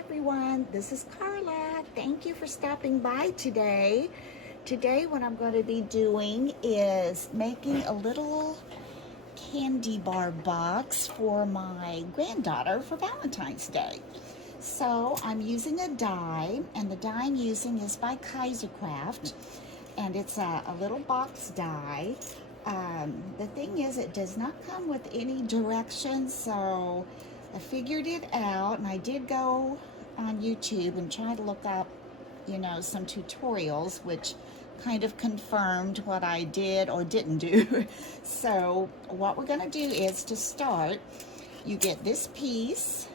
everyone, this is Carla. Thank you for stopping by today. Today what I'm going to be doing is making a little candy bar box for my granddaughter for Valentine's Day. So I'm using a die, and the die I'm using is by Kaiser Craft, and it's a little box die. The thing is, it does not come with any directions, so I figured it out, and I did go on YouTube and try to look up, some tutorials, which kind of confirmed what I did or didn't do. So what we're going to do is, to start, you get this piece,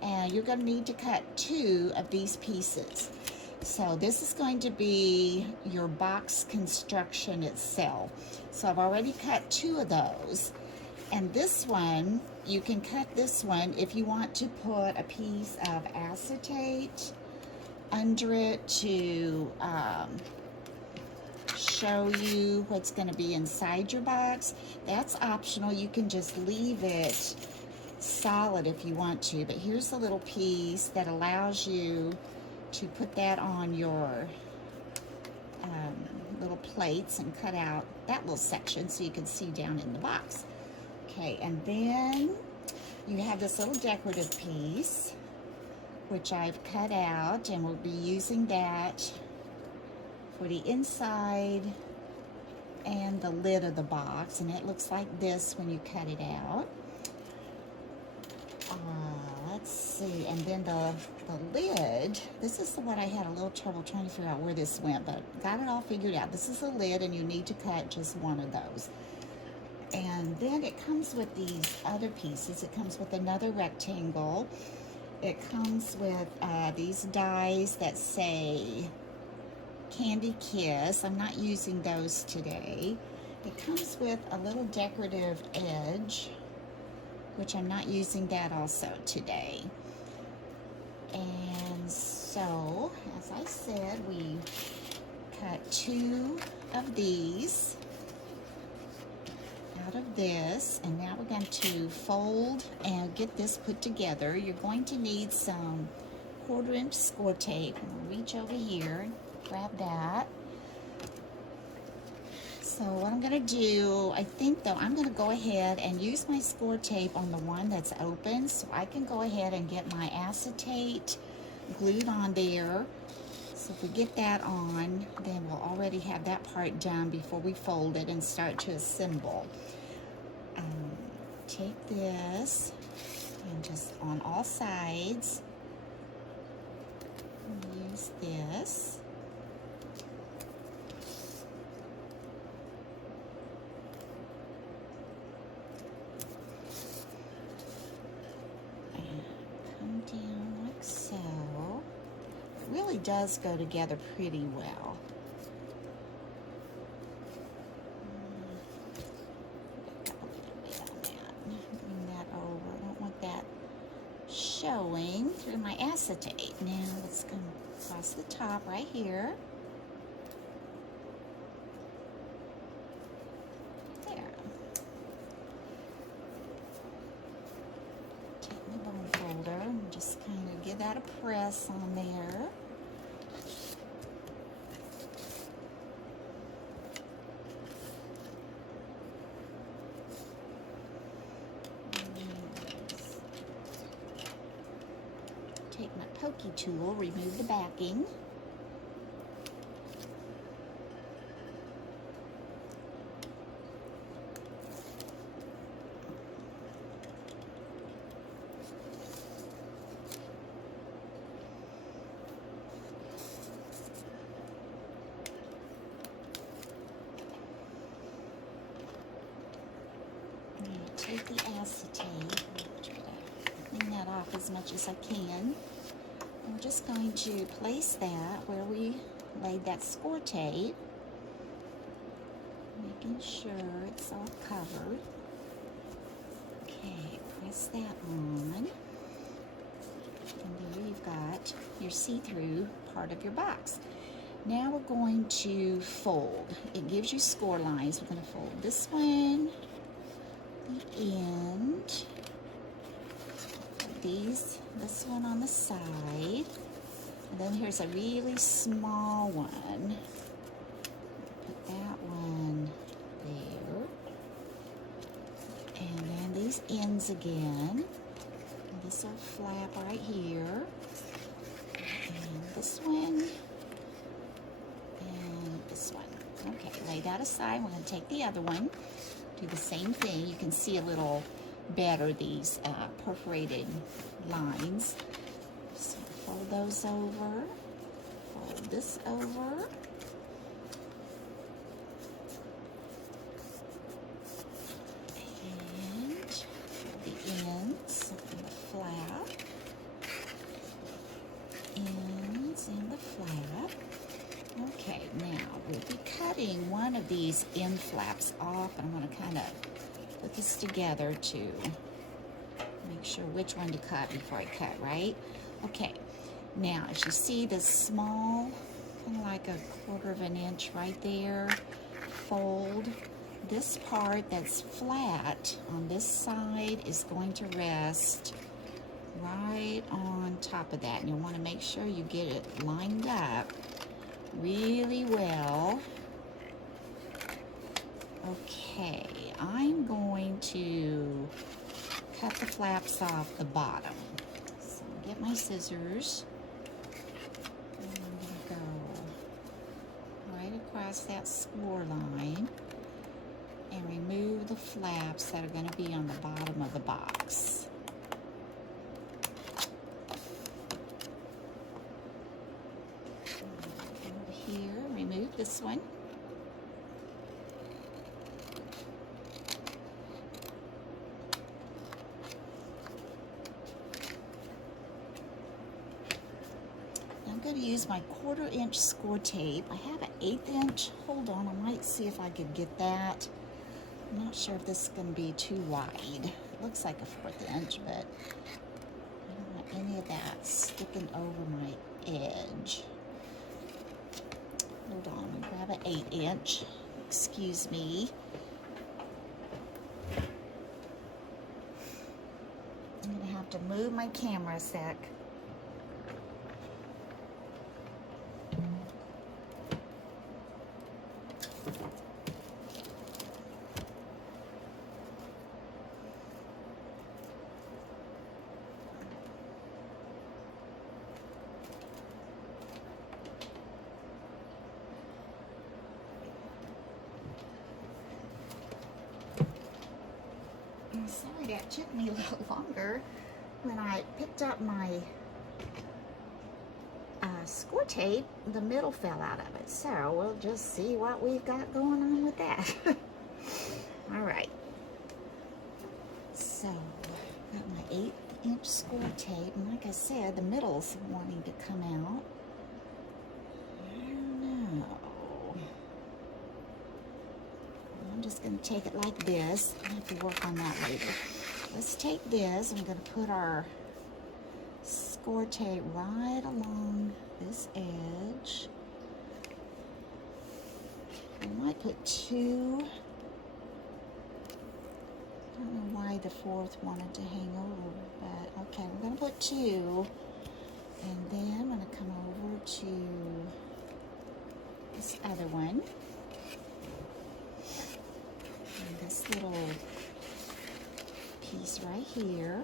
and you're going to need to cut 2 of these pieces. So this is going to be your box construction itself. So I've already cut 2 of those. And this one, you can cut this one if you want to put a piece of acetate under it to show you what's going to be inside your box. That's optional. You can just leave it solid if you want to. But here's a little piece that allows you to put that on your little plates and cut out that little section so you can see down in the box. Okay, and then you have this little decorative piece, which I've cut out, and we'll be using that for the inside and the lid of the box, and it looks like this when you cut it out. Let's see, and then the lid, this is what I had a little trouble trying to figure out where this went, but got it all figured out. This is the lid, and you need to cut just one of those. And then it comes with these other pieces. It comes with another rectangle. It comes with these dies that say Candy Kiss. I'm not using those today. It comes with a little decorative edge, which I'm not using that also today. And so, as I said, we cut 2 of these out of this, and now we're going to fold and get this put together. You're going to need some 1/4-inch score tape. I'm going to reach over here and grab that. So what I'm going to do, I think though, I'm going to go ahead and use my score tape on the one that's open, so I can go ahead and get my acetate glued on there. So if we get that on, then we'll already have that part done before we fold it and start to assemble. Take this and just on all sides, use this. And come down like so. It really does go together pretty well. Showing through my acetate. Now let's come across the top right here. There. Take my bone folder and just kind of give that a press on there. Take my pokey tool, remove the backing. And take the acetate, try to clean that off as much as I can. We're just going to place that where we laid that score tape, making sure it's all covered. Okay, press that on. And there you've got your see-through part of your box. Now we're going to fold. It gives you score lines. We're going to fold this one, the end, this one on the side. And then here's a really small one. Put that one there. And then these ends again. And this will flap right here. And this one. And this one. Okay, lay that aside. We're going to take the other one. Do the same thing. You can see a little better these perforated lines. So fold those over. Fold this over. And fold the ends and the flap. Ends and the flap. Okay, now we'll be cutting one of these end flaps off, and I'm going to kind of put this together to make sure which one to cut before I cut, right? Okay, now as you see this small, kind of like a 1/4 of an inch right there, fold. This part that's flat on this side is going to rest right on top of that, and you'll want to make sure you get it lined up really well. Okay, I'm going to cut the flaps off the bottom. So get my scissors. And I'm going to go right across that score line and remove the flaps that are going to be on the bottom of the box. Here, remove this one. I'm going to use my 1/4 inch score tape. I have an 1/8 inch. Hold on, I might see if I could get that. I'm not sure if this is going to be too wide. It looks like a 1/4 inch, but I don't want any of that sticking over my edge. Hold on, I'm going to grab an 1/8 inch. Excuse me. I'm going to have to move my camera a sec. I'm sorry that took me a little longer. When I picked up my score tape, the middle fell out of it. So we'll just see what we've got going on with that. All right. So got my 1/8 inch score tape, and like I said, the middle's wanting to come out. I don't know. I'm just going to take it like this. I have to work on that later. Let's take this. I'm going to put our score tape right along this edge. I might put 2. I don't know why the 4th wanted to hang over, but okay, we're going to put 2. And then I'm going to come over to this other one. And this little piece right here,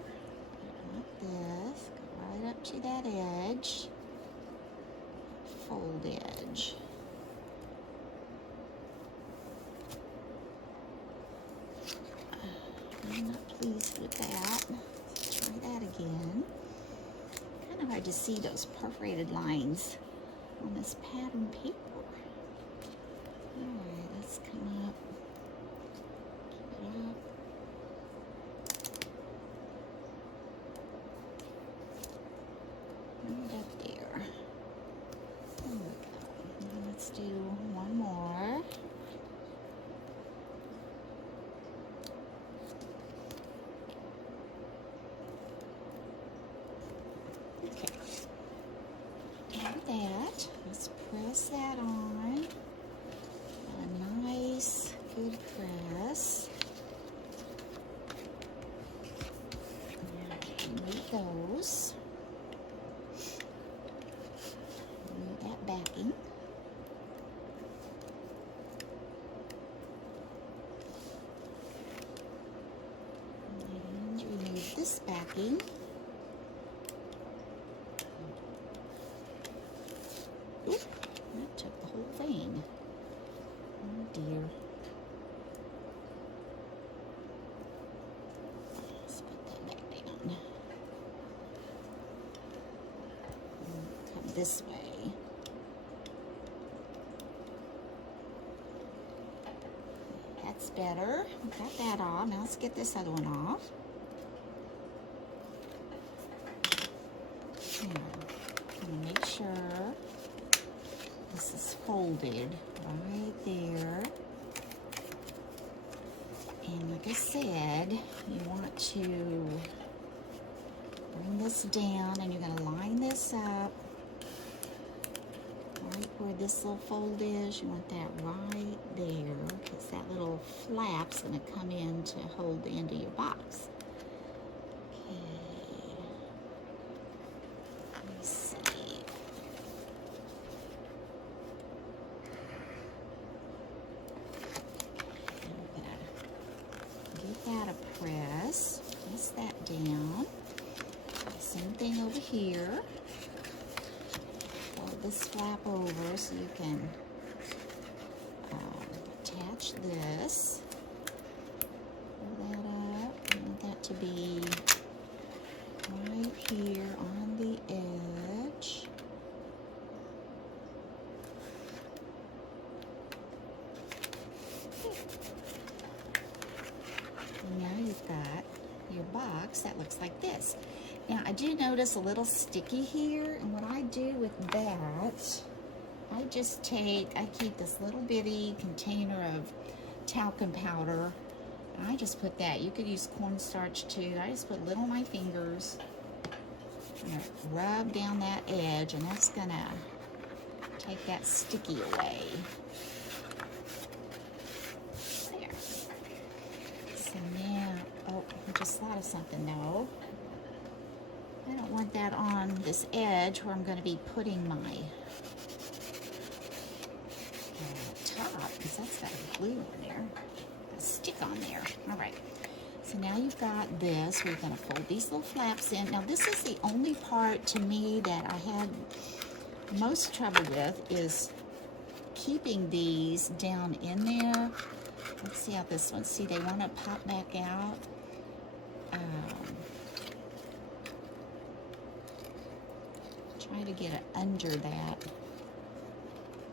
like this, go right up to that edge, fold edge. I'm not pleased with that. Let's try that again. Kind of hard to see those perforated lines on this pattern paper. Alright, let's come up. Keep it up. Right up there. There we go. Now let's do one more. Okay. And that, let's press that on. this backing. Oop, that took the whole thing. Oh dear. Let's put that back down. Come this way. That's better. We got that off. Now let's get this other one off. I'm gonna make sure this is folded right there. And like I said, you want to bring this down and you're gonna line this up right where this little fold is. You want that right there because that little flap's gonna come in to hold the end of your box. Press that down. Same thing over here. Fold this flap over so you can attach this. Pull that up. You want that to be right here on the edge. Now you've got your box that looks like this. Now I do notice a little sticky here, and what I do with that, I keep this little bitty container of talcum powder, and I just put that. You could use cornstarch too. I just put little on my fingers, and rub down that edge, and that's gonna take that sticky away. Now, oh, I just thought of something though. I don't want that on this edge where I'm going to be putting my top, because that's got a glue on there, a stick on there. All right, so now you've got this. We're going to fold these little flaps in. Now this is the only part to me that I had most trouble with, is keeping these down in there. Let's see how this one, see, they want to pop back out. Try to get it under that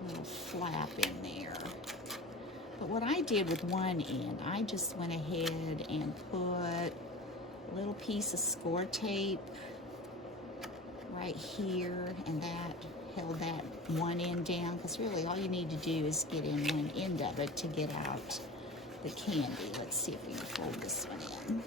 little flap in there. But what I did with one end, I just went ahead and put a little piece of score tape right here, and that held that one end down, because really all you need to do is get in one end of it to get out the candy. Let's see if we can fold this one in.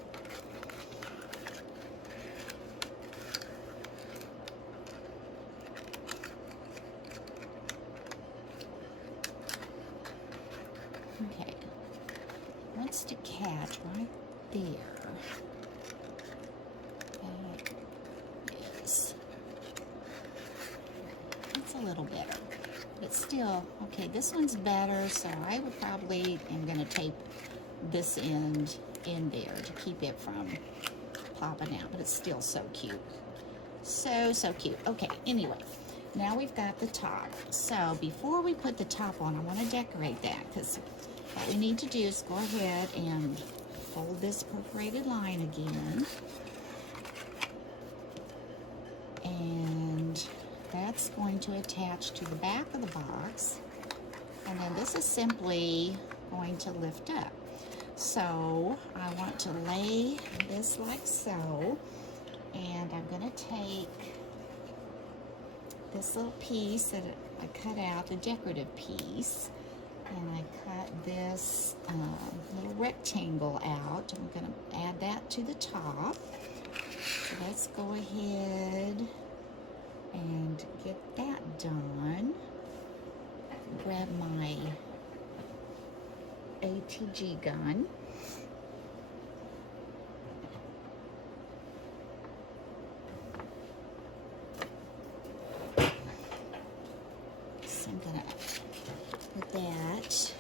Okay, it wants to catch right there. That is, that's a little better. But still, okay, this one's better, so I would probably am going to tape this end in there to keep it from popping out, but it's still so cute. So cute. Okay, anyway, now we've got the top. So before we put the top on, I want to decorate that, because what we need to do is go ahead and fold this perforated line again. And that's going to attach to the back of the box, and then this is simply going to lift up. So I want to lay this like so, and I'm going to take this little piece that I cut out, the decorative piece, and I cut this little rectangle out. I'm going to add that to the top. So let's go ahead and get that done. Grab my ATG gun. So I'm gonna put that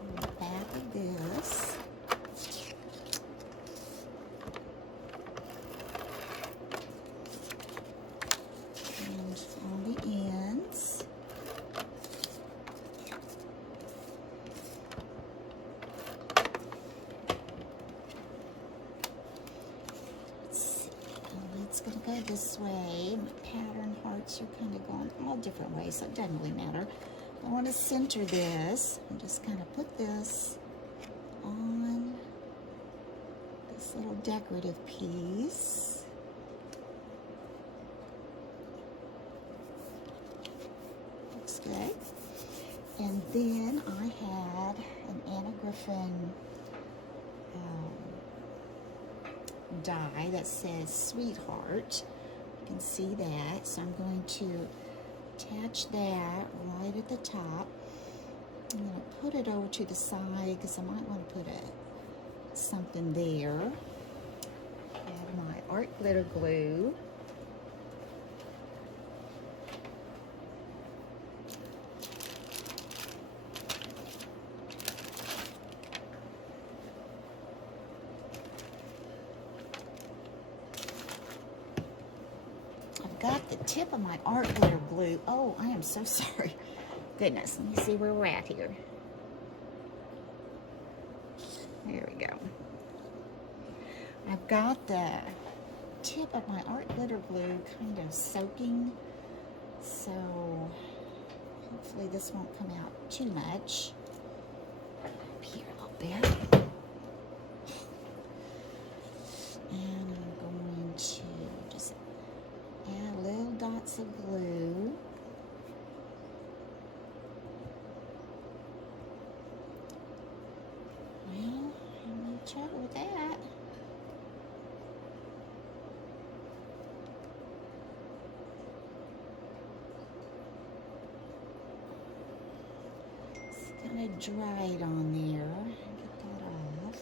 on the back of this. go this way. My pattern hearts are kind of going all different ways, so it doesn't really matter. I want to center this and just kind of put this on this little decorative piece. Looks good. And then I had an Anna Griffin die that says Sweetheart. You can see that. So I'm going to attach that right at the top. I'm going to put it over to the side because I might want to put something there. Add my art glitter glue. Got the tip of my art glitter glue. Oh, I am so sorry. Goodness, let me see where we're at here. There we go. I've got the tip of my art glitter glue kind of soaking, so hopefully this won't come out too much. Up here a little bit. And I'm going to just add little dots of glue. Well, I'm in trouble with that. It's kind of dried on there. Get that off.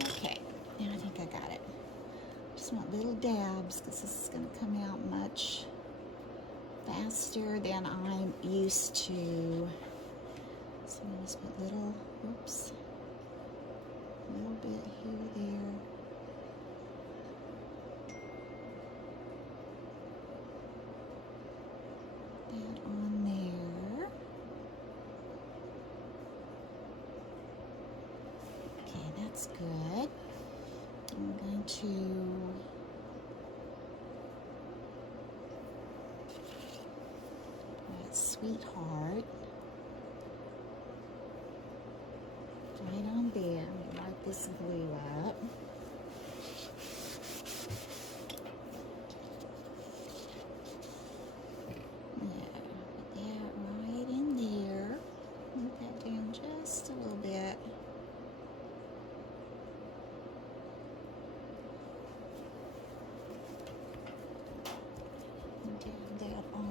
Okay, now I think I got it. Just want little dabs because this is going to come out much faster than I'm used to. So I'm just put little, oops, a little bit here, there. That on there. Okay, that's good. I'm going to write Sweetheart right on there. I'm gonna wipe this glue up. Yeah, put that right in there. Move that down just a little bit. Dab that off.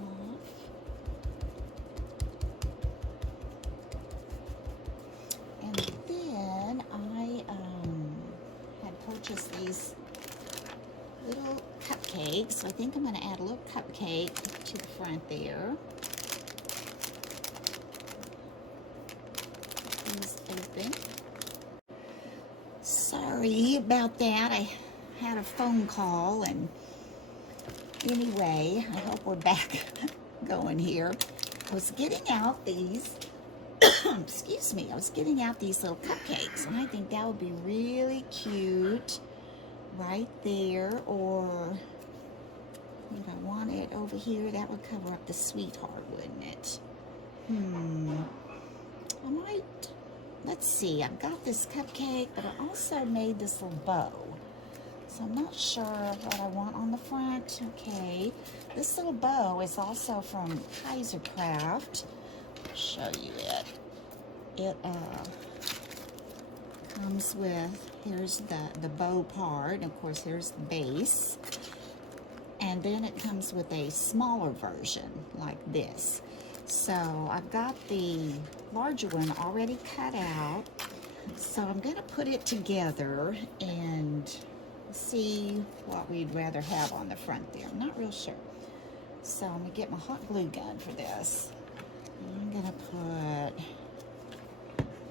And then I had purchased these little cupcakes. So I think I'm going to add a little cupcake to the front there. These open. Sorry about that. I had a phone call, and anyway, I hope we're back going here. I was getting out these, excuse me, I was getting out these little cupcakes, and I think that would be really cute right there, or if I want it over here, that would cover up the Sweetheart, wouldn't it? I might, let's see, I've got this cupcake, but I also made this little bow. So I'm not sure what I want on the front. Okay, this little bow is also from Kaiser Craft. I'll show you it. It comes with, here's the bow part, and of course here's the base. And then it comes with a smaller version like this. So I've got the larger one already cut out. So I'm going to put it together and see what we'd rather have on the front there. I'm not real sure. So I'm going to get my hot glue gun for this. I'm going to put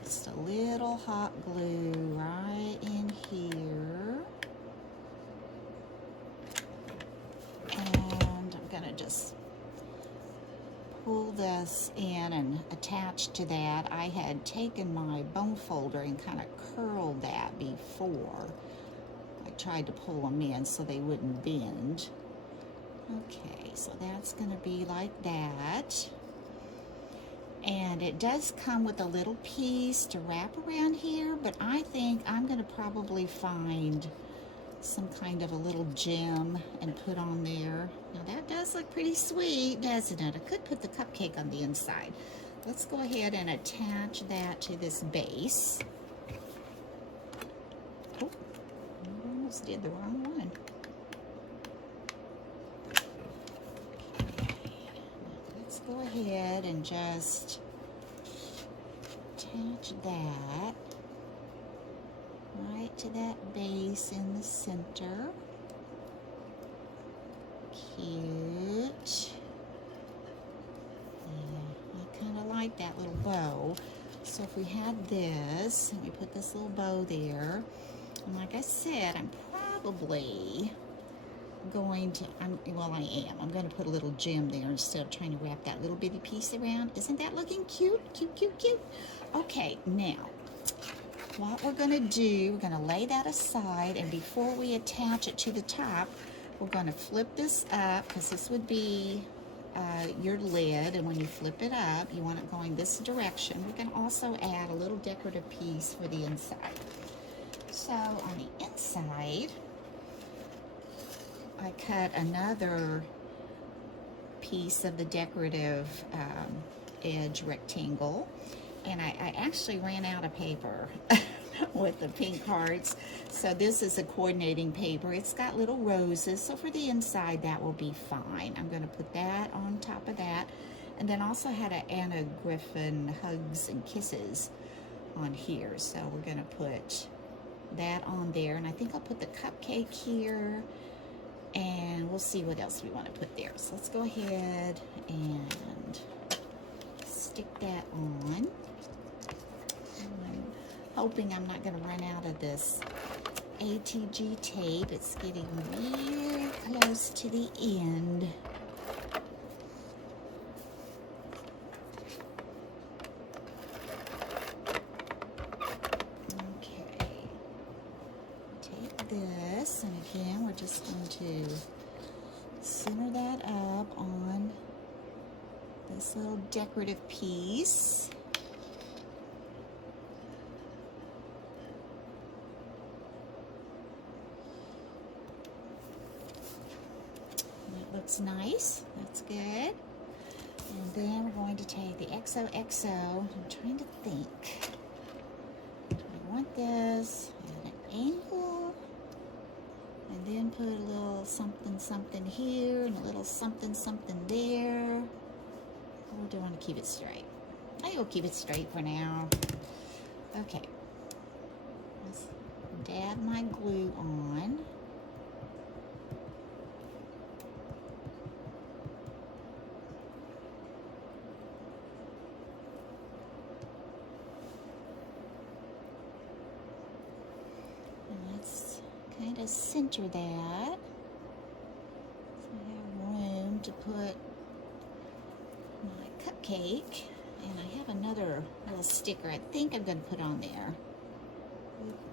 just a little hot glue right in here. attached to that, I had taken my bone folder and kind of curled that before. I tried to pull them in so they wouldn't bend. Okay, so that's going to be like that. And it does come with a little piece to wrap around here, but I think I'm going to probably find some kind of a little gem and put on there. Now that does look pretty sweet, doesn't it? I could put the cupcake on the inside. Let's go ahead and attach that to this base. Oh, I almost did the wrong one. Let's go ahead and just attach that right to that base in the center. Cute. Yeah, I kind of like that little bow. So if we had this, and we put this little bow there, and like I said, I'm probably going to, I'm going to put a little gem there instead of trying to wrap that little bitty piece around. Isn't that looking cute? Cute, cute, cute. Okay, now, what we're going to do, we're going to lay that aside, and before we attach it to the top, we're going to flip this up, because this would be your lid, and when you flip it up, you want it going this direction. We can also add a little decorative piece for the inside. So on the inside, I cut another piece of the decorative edge rectangle, and I actually ran out of paper with the pink hearts, so this is a coordinating paper. It's got little roses, so for the inside that will be fine. I'm going to put that on top of that, and then also had an Anna Griffin Hugs and Kisses on here, so we're going to put that on there, and I think I'll put the cupcake here, and we'll see what else we want to put there. So let's go ahead and stick that on. I'm hoping I'm not going to run out of this ATG tape. It's getting real close to the end. Okay. Take this, and again, we're just going to center that up on this little decorative piece. That looks nice. That's good. And then we're going to take the XOXO. I'm trying to think. Do I want this at an angle? And then put a little something something here and a little something something there. Or do I want to keep it straight? I will keep it straight for now. Okay. Let's dab my glue on. And let's kind of center that. So I have room to put my cupcake, and I have another little sticker I think I'm going to put on there.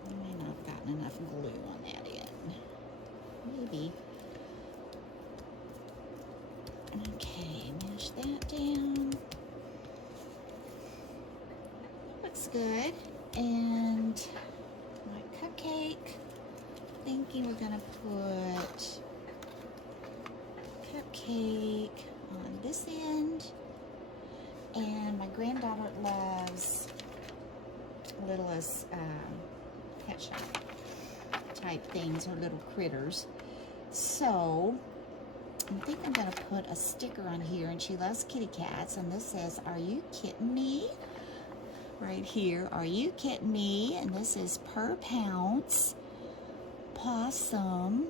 I may not have gotten enough glue on that yet. Maybe. Okay, mash that down. Looks good. And my cupcake, thinking we're going to put cupcake on this end. And my granddaughter loves littlest pet shop type things, or little critters. So I think I'm going to put a sticker on here, and she loves kitty cats, and this says, "Are you kidding me?" Right here, "Are you kidding me?" And this is per pounce possum,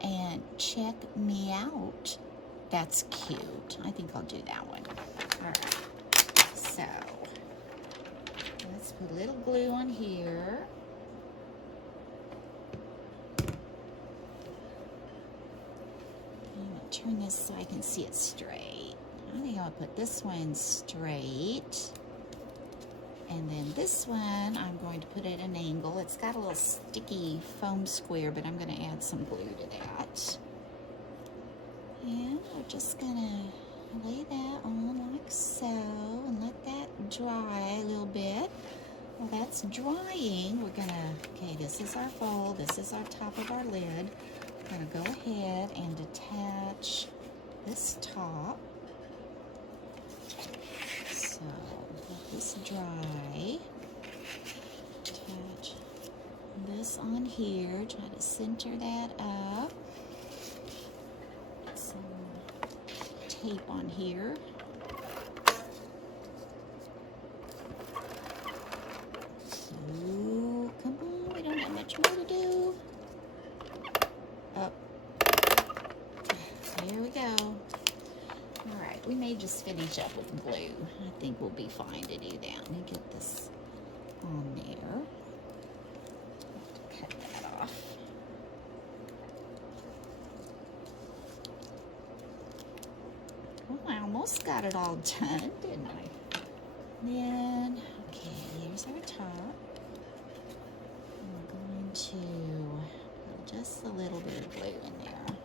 and check me out. That's cute. I think I'll do that one. All right. So let's put a little glue on here. I'm going to turn this so I can see it straight. I think I'll put this one straight. And then this one, I'm going to put at an angle. It's got a little sticky foam square, but I'm going to add some glue to that. And we're just going to lay that on like so and let that dry a little bit. While that's drying, we're going to, okay, this is our bowl. This is our top of our lid. We're going to go ahead and attach this top. So let this dry. Attach this on here. Try to center that up. Some tape on here. So come on, we don't have much more to do. Up. There we go. All right, we may just finish up with glue. I think we'll be fine to do that. Let me get this on there. Cut that off. Well, I almost got it all done, didn't I? Then, okay, here's our top. I'm going to put just a little bit of glue in there.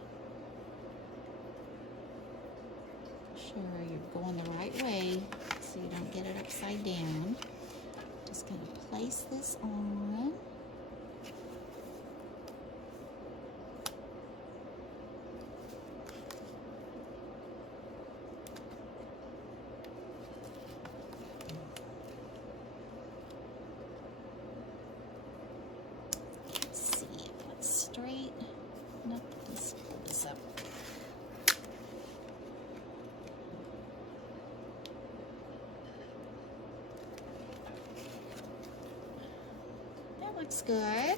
Sure you're going the right way so you don't get it upside down. Just going to place this on. Let's see if it's straight. Nope, let's pull this up. Looks good.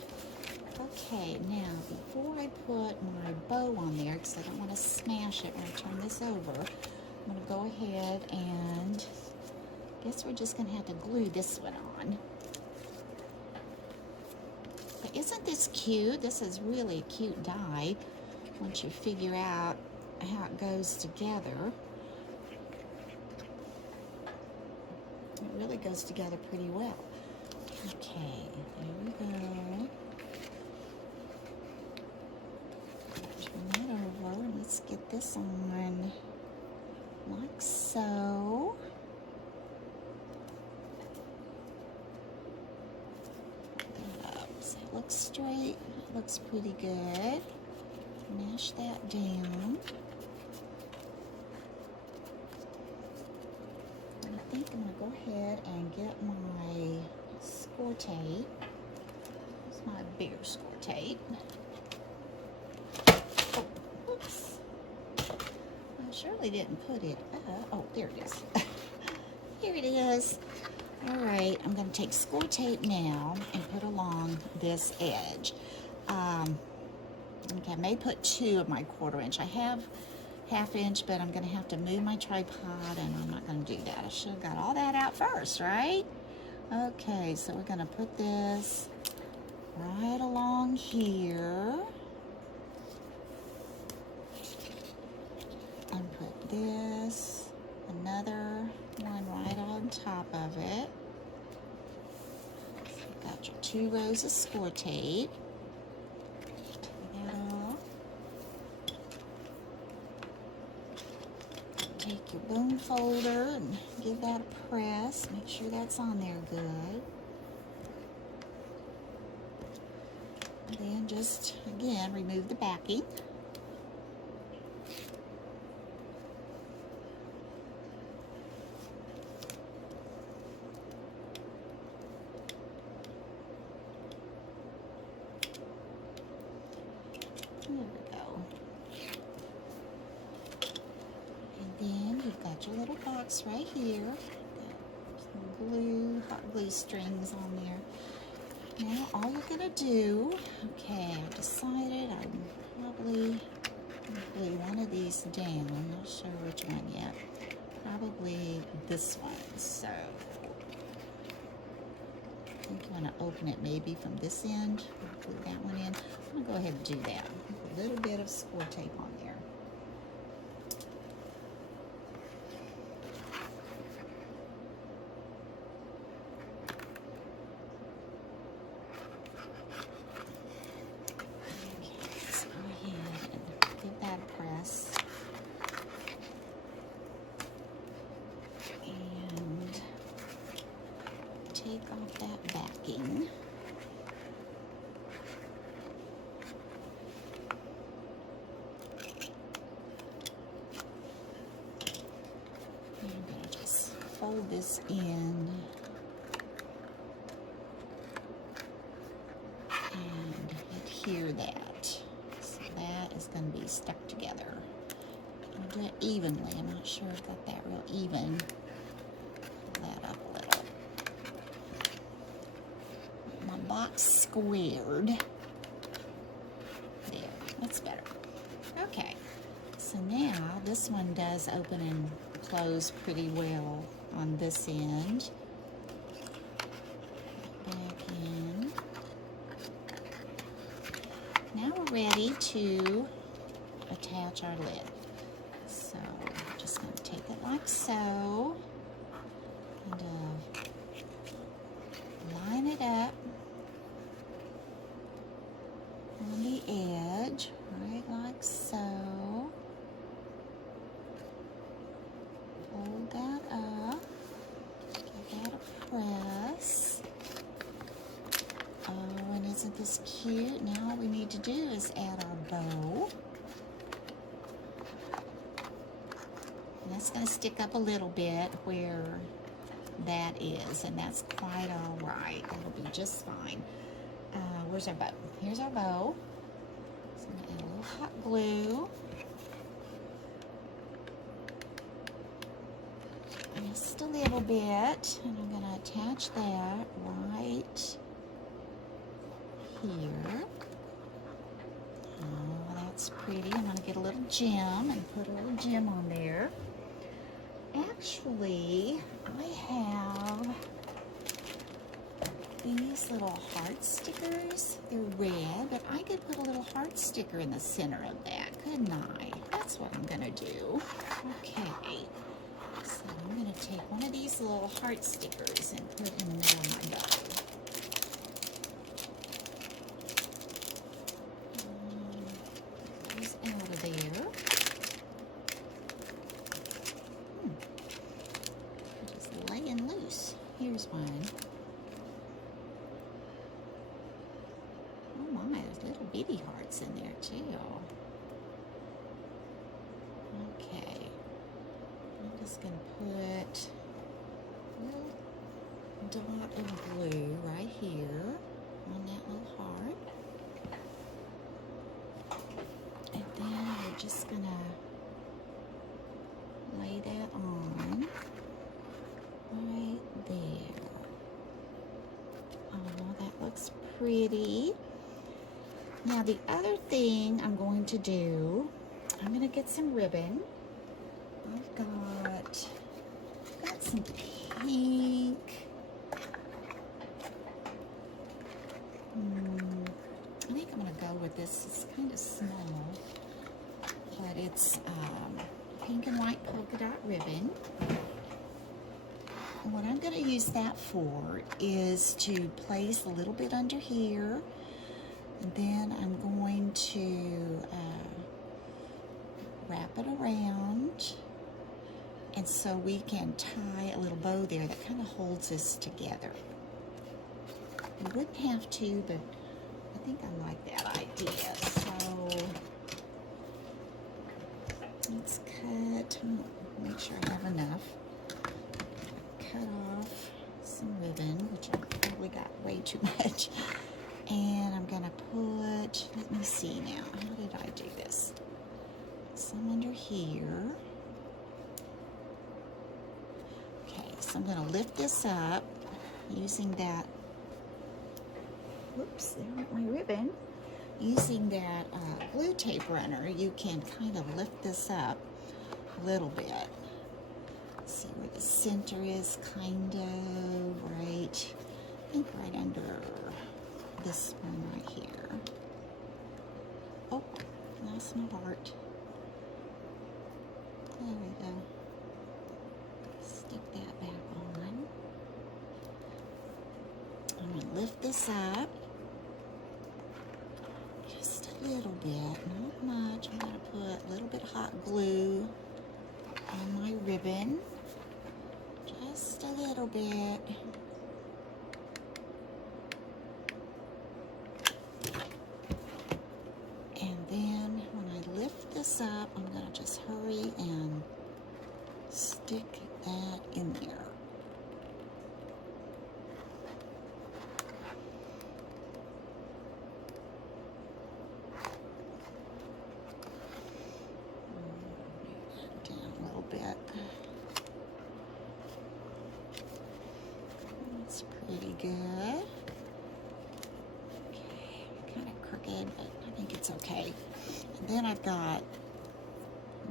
Okay, now before I put my bow on there, because I don't want to smash it when I turn this over, I'm going to go ahead and I guess we're just going to have to glue this one on. But isn't this cute? This is really a cute die once you figure out how it goes together. It really goes together pretty well. Okay, there we go. Turn that over and let's get this on like so. So it looks straight, it looks pretty good. Mash that down. I think I'm going to go ahead and get my score tape. It's my bigger score tape. Oh, oops. I surely didn't put it up. Oh, there it is. Here it is. All right, I'm going to take score tape now and put along this edge. Okay, I may put 2 of my 1/4 inch. I have 1/2 inch, but I'm going to have to move my tripod, and I'm not going to do that. I should have got all that out first, right? Okay, so we're going to put this right along here. And put this, another one right on top of it. So you've got your 2 rows of score tape. Take that off. Take your bone folder and give that a press. Make sure that's on there good. And then just, again, remove the backing. There we go. And then you've got your little box right here. Got some glue, hot glue strings on there. Now all you're gonna do, okay, I decided I'm probably gonna glue one of these down. I'm not sure which one yet. Probably this one. So I think you want to open it maybe from this end. Glue that one in. I'm gonna go ahead and do that. A little bit of score tape on there. take off that backing. And I'm going to just fold this in and adhere that. So that is going to be stuck together. I'll do it evenly. I'm not sure I've got that real even. Pull that up a little. My box squared. There, that's better. Okay, so now this one does open and close pretty well on this end. Back in. Now we're ready to attach our lid. So I'm just going to take it like so and line it up on the edge, right like so. Hold that up, give that a press. Oh, and isn't this cute? Now all we need to do is add our bow. And that's going to stick up a little bit where that is, and that's quite all right. That'll be just fine. Where's our bow? Here's our bow. So I'm going to add a little hot glue. Just a little bit, and I'm going to attach that right here. Oh, that's pretty. I'm going to get a little gem and put a little gem on there. Actually, I have these little heart stickers. They're red, but I could put a little heart sticker in the center of that, couldn't I? That's what I'm going to do. Okay. So I'm going to take one of these little heart stickers and put it in the middle of my bow. These out of there. Just laying loose. Here's one. Oh my, there's little bitty hearts in there too. Okay. I'm just going to put a little dot of blue right here on that little heart. And then we're just going to lay that on right there. Oh, that looks pretty. Now the other thing I'm going to do, I'm going to get some ribbon. I've got some pink. I think I'm going to go with this. It's kind of small, but it's pink and white polka dot ribbon. And what I'm going to use that for is to place a little bit under here, and then I'm going to wrap it around, and so we can tie a little bow there that kind of holds us together. You wouldn't have to, but I think I like that idea. So let's cut, make sure I have enough. Cut off some ribbon, which I probably got way too much. And I'm gonna put, let me see now, how did I do this? Some under here. Okay, so I'm gonna lift this up using that, whoops, there went my ribbon. Using that glue tape runner, you can kind of lift this up a little bit. See where the center is, kind of, right, I think right under this one right here. Oh, lost my heart. There we go. Stick that back on. I'm going to lift this up just a little bit, not much. I'm going to put a little bit of hot glue on my ribbon, just a little bit. this up, I'm going to just hurry and stick that in there. Down a little bit. That's pretty good. Okay, kind of crooked, but I think it's okay. And then I've got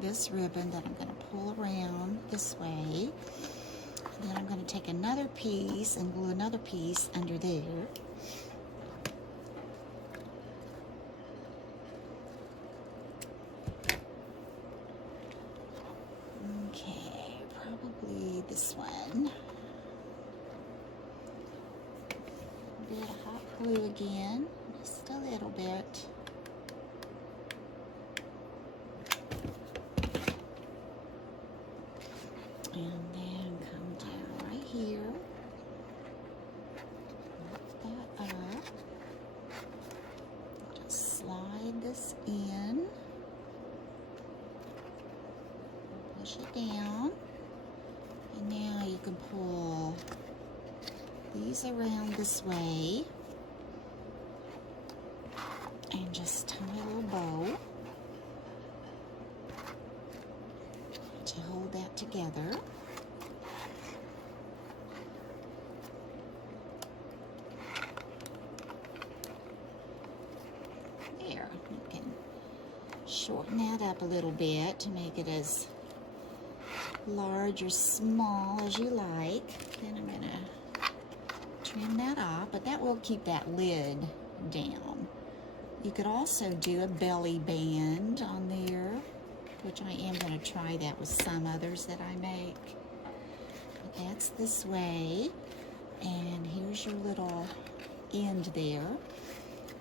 this ribbon that I'm going to pull around this way. And then I'm going to take another piece and glue another piece under there. Okay, probably this one. A bit of hot glue again, just a little bit. And then come down right here, lift that up, just slide this in, push it down, and now you can pull these around this way and just tie a little bow to hold that together. There, you can shorten that up a little bit to make it as large or small as you like. Then I'm going to trim that off, but that will keep that lid down. You could also do a belly band on there, which I am going to try that with some others that I make. But that's this way, and here's your little end there.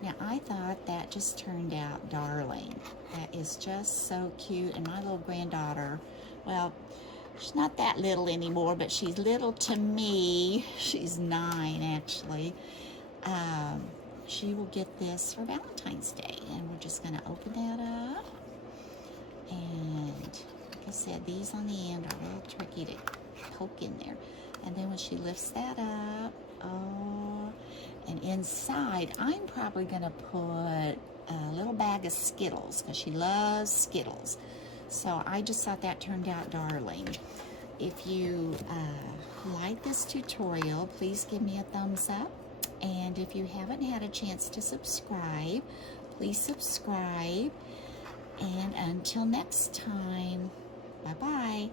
Now I thought that just turned out darling. That is just so cute, and my little granddaughter, well, she's not that little anymore, but she's little to me. She's 9 actually. She will get this for Valentine's Day, and we're just going to open that up. And like I said, these on the end are a little tricky to poke in there. And then when she lifts that up, oh, and inside, I'm probably going to put a little bag of Skittles because she loves Skittles. So I just thought that turned out darling. If you like this tutorial, please give me a thumbs up. And if you haven't had a chance to subscribe, please subscribe. And until next time, bye-bye.